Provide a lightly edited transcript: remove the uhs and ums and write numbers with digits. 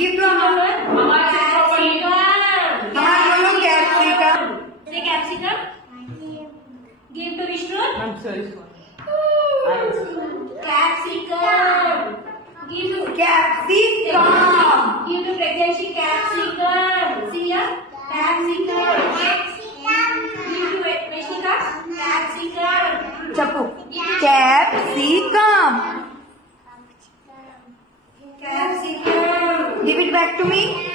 Give to Amar. Amar, say properly. Amar, bolo capsicum. Say capsicum. Give to Vishnu. I'm sorry. Capsicum. Give to Capsicum. Give to pregnancy capsicum. See ya. Capsicum. Give to Vishnika. Capsicum. Chapu. Capsicum. Capsicum. Give it back to me.